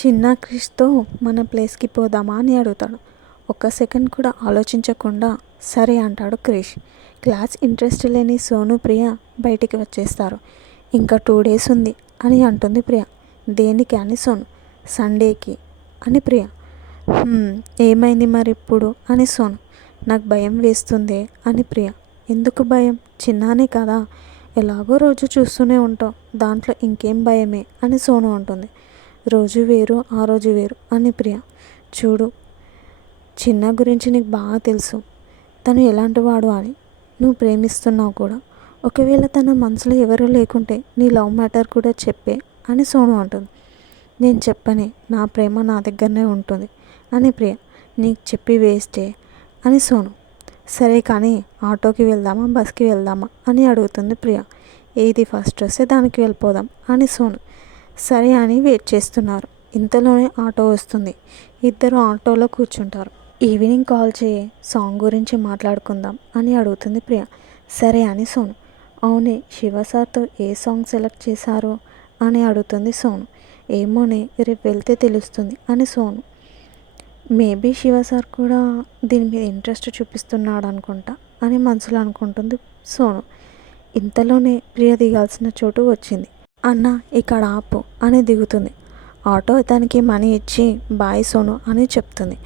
చిన్న క్రిష్‌తో మన ప్లేస్‌కి పోదామా అని అడుగుతాడు. ఒక్క సెకండ్ కూడా ఆలోచించకుండా సరే అంటాడు క్రిష్. క్లాస్ ఇంట్రెస్ట్ లేని సోను, ప్రియ బయటికి వచ్చేస్తారు. ఇంకా 2 డేస్ ఉంది అని అంటుంది ప్రియ. దేనికి అని సోను. సండేకి అని ప్రియ. ఏమైంది మరి ఇప్పుడు అని సోను. నాకు భయం వేస్తుంది అని ప్రియ. ఎందుకు భయం? చిన్నానే కదా, ఎలాగో రోజు చూస్తూనే ఉంటాం, దాంట్లో ఇంకేం భయమే అని సోను అంటుంది. రోజు వేరు ఆ రోజు వేరు అని ప్రియ. చూడు, చిన్న గురించి నీకు బాగా తెలుసు, తను ఎలాంటి వాడు అని. నువ్వు ప్రేమిస్తున్నావు కూడా. ఒకవేళ తన మనసులో ఎవరూ లేకుంటే నీ లవ్ మ్యాటర్ కూడా చెప్పే అని సోను అంటుంది. నేను చెప్పని, నా ప్రేమ నా దగ్గరనే ఉంటుంది అని ప్రియ. నీకు చెప్పి వేస్టే అని సోను. సరే కానీ ఆటోకి వెళ్దామా బస్కి వెళ్దామా అని అడుగుతుంది ప్రియ. ఏది ఫస్ట్ వస్తే దానికి వెళ్ళిపోదాం అని సోను. సరే అని వెయిట్ చేస్తున్నారు. ఇంతలోనే ఆటో వస్తుంది. ఇద్దరు ఆటోలో కూర్చుంటారు. ఈవినింగ్ కాల్ చేయి, సాంగ్ గురించి మాట్లాడుకుందాం అని అడుగుతుంది ప్రియ. సరే అని సోను. అవునే, శివ సార్తో ఏ సాంగ్ సెలెక్ట్ చేశారు అని అడుగుతుంది సోను. ఏమోనే, రేపు వెళ్తే తెలుస్తుంది అని సోను. మేబీ శివ సార్ కూడా దీని మీద ఇంట్రెస్ట్ చూపిస్తున్నాడు అనుకుంటా అని మనసులో అనుకుంటుంది సోను. ఇంతలోనే ప్రియ దిగాల్సిన చోటు వచ్చింది. అన్న ఇక్కడ ఆపు అని దిగుతుంది. ఆటో అతనికి మనీ ఇచ్చి బాయ్ సోను అని చెప్తుంది.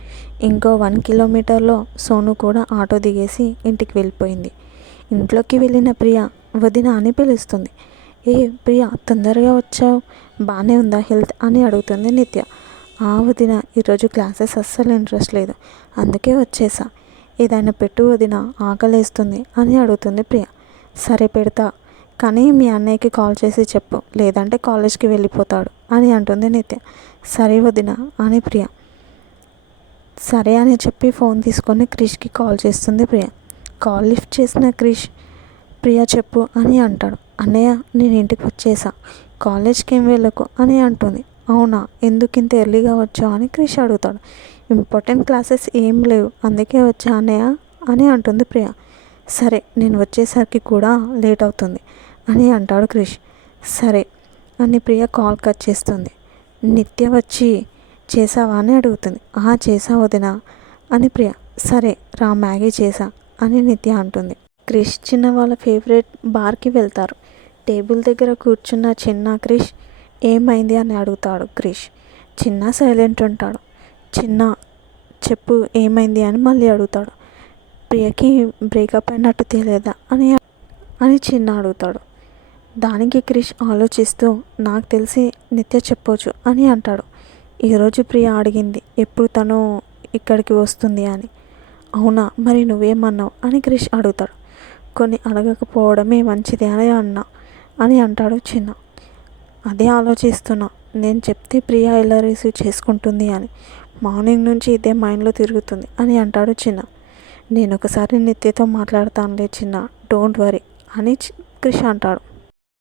ఇంకో 1 కిలోమీటర్లో సోను కూడా ఆటో దిగేసి ఇంటికి వెళ్ళిపోయింది. ఇంట్లోకి వెళ్ళిన ప్రియ వదిన అని పిలుస్తుంది. ఏ ప్రియ, తొందరగా వచ్చావు, బాగానే ఉందా హెల్త్ అని అడుగుతుంది నిత్య. ఆ వదిన, ఈరోజు క్లాసెస్ అస్సలు ఇంట్రెస్ట్ లేదు, అందుకే వచ్చేసా. ఏదైనా పెట్టు వదిన, ఆకలేస్తుంది అని అడుగుతుంది ప్రియ. సరే పెడతా, కానీ మీ అన్నయ్యకి కాల్ చేసి చెప్పు, లేదంటే కాలేజ్కి వెళ్ళిపోతాడు అని అంటుంది నిత్య. సరే వదిన అని ప్రియ. సరే అని చెప్పి ఫోన్ తీసుకొని క్రిష్కి కాల్ చేస్తుంది ప్రియ. కాల్ లిఫ్ట్ చేసిన క్రిష్, ప్రియ చెప్పు అని అంటాడు. అన్నయ్య, నేను ఇంటికి వచ్చేసా, కాలేజ్కి ఏం వెళ్ళకు అని అంటుంది. అవునా, ఎందుకు ఇంత ఎర్లీగా వచ్చావు అని క్రిష్ అడుగుతాడు. ఇంపార్టెంట్ క్లాసెస్ ఏం లేవు, అందుకే వచ్చా అన్నయ్య అని అంటుంది ప్రియ. సరే, నేను వచ్చేసరికి కూడా లేట్ అవుతుంది అని అంటాడు క్రిష్. సరే అని ప్రియ కాల్ కట్ చేస్తుంది. నిత్య వచ్చి చేసావా అని అడుగుతుంది. చేసా వదినా అని ప్రియ. సరే రా, మ్యాగీ చేసా అని నిత్య అంటుంది. క్రిష్ చిన్న వాళ్ళ ఫేవరెట్ బార్కి వెళ్తారు. టేబుల్ దగ్గర కూర్చున్న చిన్న క్రిష్ ఏమైంది అని అడుగుతాడు క్రిష్. చిన్న సైలెంట్ ఉంటాడు. చిన్న చెప్పు ఏమైంది అని మళ్ళీ అడుగుతాడు. ప్రియకి బ్రేకప్ అయినట్టు తెలియదా అని చిన్న అడుగుతాడు. దానికి క్రిష్ ఆలోచిస్తూ నాకు తెలిసి నిత్య చెప్పొచ్చు అని అంటాడు. ఈరోజు ప్రియ అడిగింది ఎప్పుడు తను ఇక్కడికి వస్తుంది అని. అవునా, మరి నువ్వేమన్నావు అని క్రిష్ అడుగుతాడు. కొన్ని అడగకపోవడమే మంచిది అని అన్నా అని అంటాడు చిన్న. అదే ఆలోచిస్తున్నా, నేను చెప్తే ప్రియ ఎలా రిసీవ్ చేసుకుంటుంది అని. మార్నింగ్ నుంచి ఇదే మైండ్లో తిరుగుతుంది అని అంటాడు చిన్న. నేను ఒకసారి నిత్యతో మాట్లాడతానులే చిన్న, డోంట్ వరీ అని క్రిష్ అంటాడు.